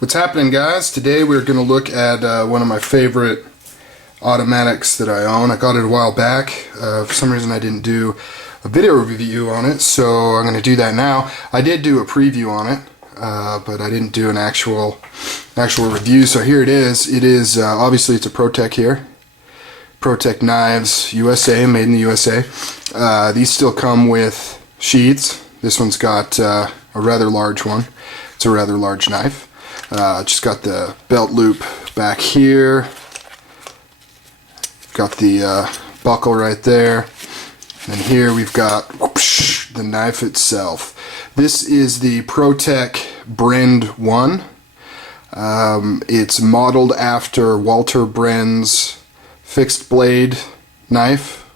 What's happening, guys? Today we're going to look at one of my favorite automatics that I own. I got it a while back. For some reason I didn't do a video review on it, so I'm going to do that now. I did do a preview on it, but I didn't do an actual review, so here it is. It is, obviously it's a Protech here. Protech knives, USA, made in the USA. These still come with sheaths. This one's got a rather large one. It's a rather large knife. Just got the belt loop back here. Got the buckle right there. And here we've got whoosh, the knife itself. This is the Protech Brend 1. It's modeled after Walter Brend's fixed blade knife.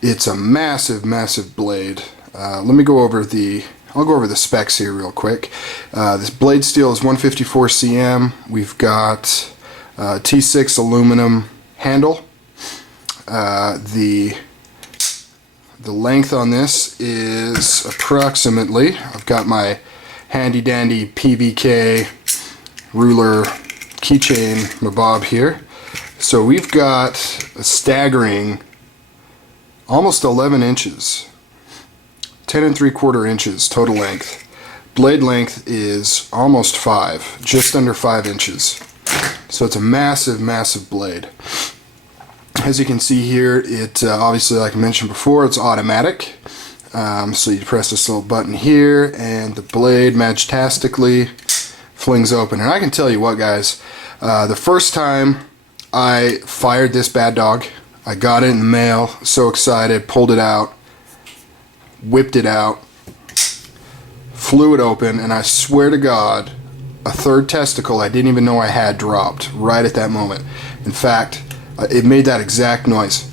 It's a massive blade. Let me go over I'll go over the specs here real quick. This blade steel is 154 cm. We've got T6 aluminum handle. The length on this is approximately, I've got my handy dandy PVK ruler keychain, my bob here. So we've got a staggering almost 11 inches. 10 3/4 inches total length. Blade length is almost 5, just under 5 inches. So it's a massive blade. As you can see here, it obviously, like I mentioned before, it's automatic. So you press this little button here and the blade majestically flings open. And I can tell you what, guys, the first time I fired this bad dog, I got it in the mail, so excited, pulled it out, whipped it out, flew it open, and I swear to God, a third testicle I didn't even know I had dropped right at that moment. In fact, it made that exact noise,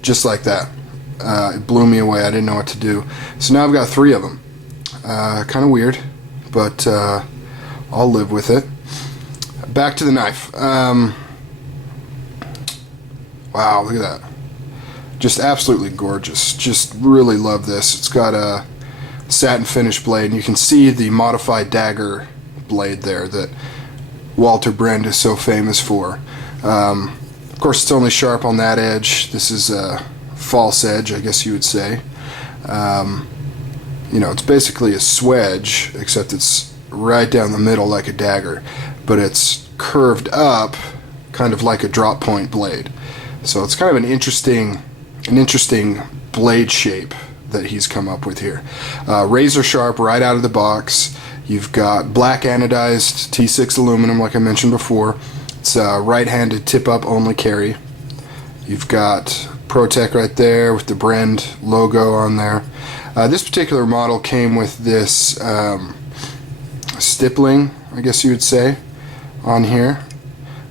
just like that. It blew me away. I didn't know what to do. So now I've got 3 of them. Kind of weird, but I'll live with it. Back to the knife. Wow, look at that. Just absolutely gorgeous. Just really love this. It's got a satin finish blade, and you can see the modified dagger blade there that Walter Brend is so famous for. Of course, it's only sharp on that edge. This is a false edge, I guess you would say. You know, it's basically a swedge, except it's right down the middle like a dagger, but it's curved up kind of like a drop point blade. So it's kind of an interesting blade shape that he's come up with here. Razor sharp right out of the box. You've got black anodized T6 aluminum, like I mentioned before. It's a right-handed tip-up only carry. You've got Protech right there with the Brend logo on there. This particular model came with this stippling, I guess you would say, on here.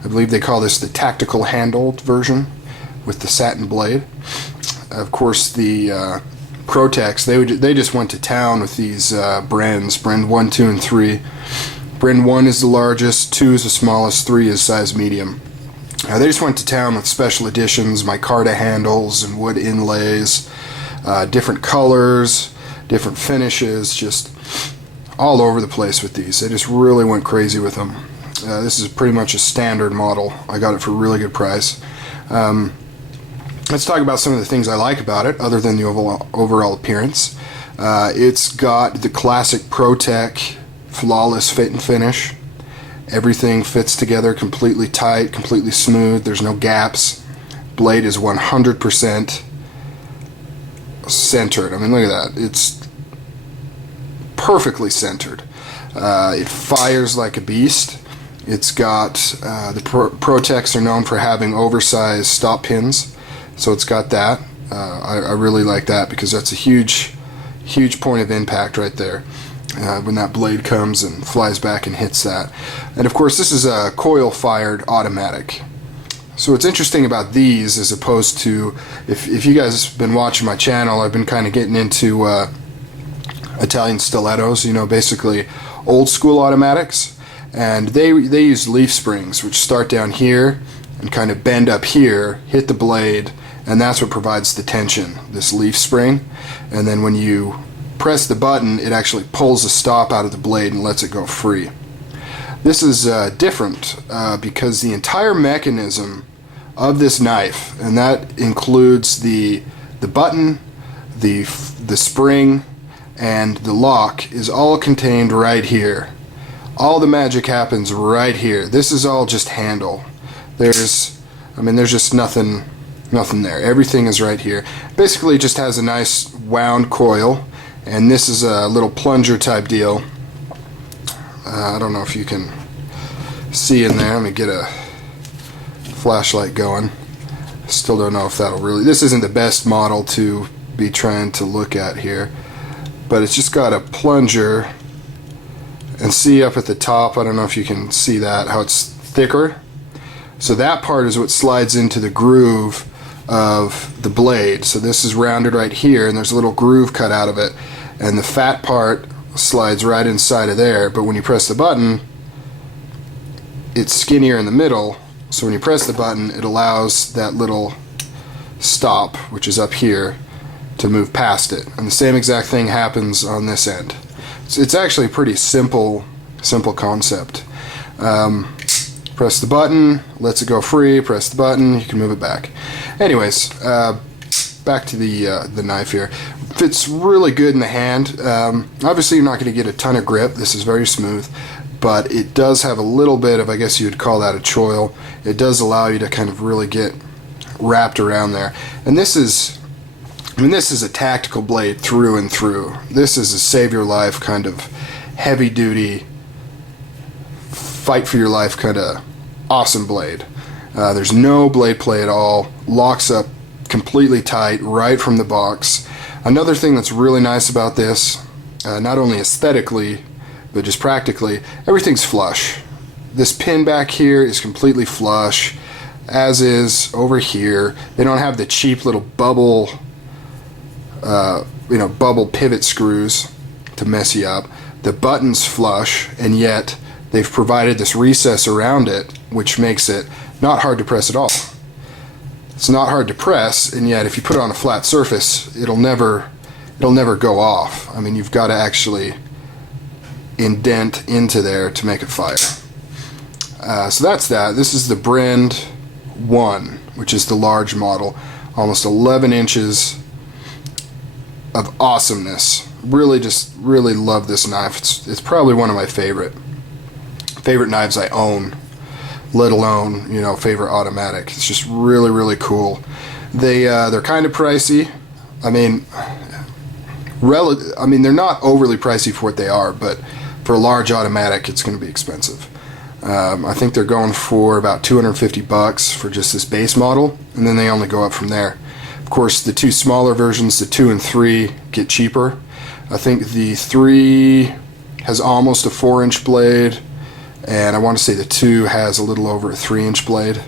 I believe they call this the tactical handled version with the satin blade. Of course, the Protechs, they just went to town with these Brends, Brend 1, 2, and 3. Brend 1 is the largest, 2 is the smallest, 3 is size medium. They just went to town with special editions, micarta handles and wood inlays, different colors, different finishes, just all over the place with these. They just really went crazy with them. This is pretty much a standard model. I got it for a really good price. Let's talk about some of the things I like about it, other than the overall appearance. It's got the classic Protech flawless fit and finish. Everything fits together completely tight, completely smooth. There's no gaps. Blade is 100% centered. I mean, look at that. It's perfectly centered. It fires like a beast. It's got, the Protechs are known for having oversized stop pins. So it's got that. I really like that because that's a huge point of impact right there when that blade comes and flies back and hits that. And of course, this is a coil-fired automatic. So what's interesting about these, as opposed to, if you guys have been watching my channel, I've been kind of getting into Italian stilettos, you know, basically old school automatics, and they use leaf springs, which start down here and kind of bend up here, hit the blade, and that's what provides the tension, this leaf spring. And then when you press the button, it actually pulls the stop out of the blade and lets it go free. This is different because the entire mechanism of this knife, and that includes the button, the spring, and the lock, is all contained right here. All the magic happens right here. This is all just handle. There's just nothing there. Everything is right here. Basically, it just has a nice wound coil, and this is a little plunger type deal. I don't know if you can see in there. Let me get a flashlight going. Still don't know if that'll really... This isn't the best model to be trying to look at here, but it's just got a plunger, and see up at the top, I don't know if you can see that, how it's thicker. So that part is what slides into the groove of the blade. So this is rounded right here, and there's a little groove cut out of it, and the fat part slides right inside of there. But when you press the button, it's skinnier in the middle, so when you press the button, it allows that little stop, which is up here, to move past it. And the same exact thing happens on this end. So it's actually a pretty simple concept. Press the button, lets it go free. Press the button, you can move it back. Anyways, back to the knife here. Fits really good in the hand. Obviously, you're not going to get a ton of grip. This is very smooth, but it does have a little bit of, I guess you'd call that a choil. It does allow you to kind of really get wrapped around there. And this is, this is a tactical blade through and through. This is a save your life kind of heavy duty, fight for your life kind of awesome blade. There's no blade play at all. Locks up completely tight right from the box. Another thing that's really nice about this, not only aesthetically but just practically, everything's flush. This pin back here is completely flush, as is over here. They don't have the cheap little bubble bubble pivot screws to mess you up. The button's flush, and yet they've provided this recess around it, which makes it not hard to press at all. It's not hard to press, and yet if you put it on a flat surface, it'll never go off. I mean, you've got to actually indent into there to make it fire. So that's that. This is the Brend 1, which is the large model. Almost 11 inches of awesomeness. Really love this knife. It's probably one of my favorite knives I own, let alone, favorite automatic. It's just really cool. They're kind of pricey. I mean, they're not overly pricey for what they are, but for a large automatic, it's going to be expensive. I think they're going for about $250 for just this base model, and then they only go up from there. Of course, the two smaller versions, the 2 and 3, get cheaper. I think the 3 has almost a 4-inch blade, and I want to say the 2 has a little over a 3-inch blade,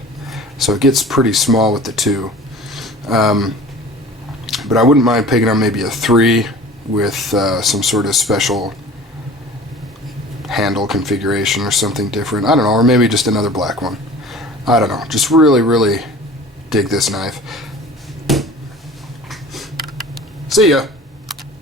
so it gets pretty small with the 2. But I wouldn't mind picking up maybe a 3 with some sort of special handle configuration or something different. I don't know, or maybe just another black one. I don't know. Just really dig this knife. See ya.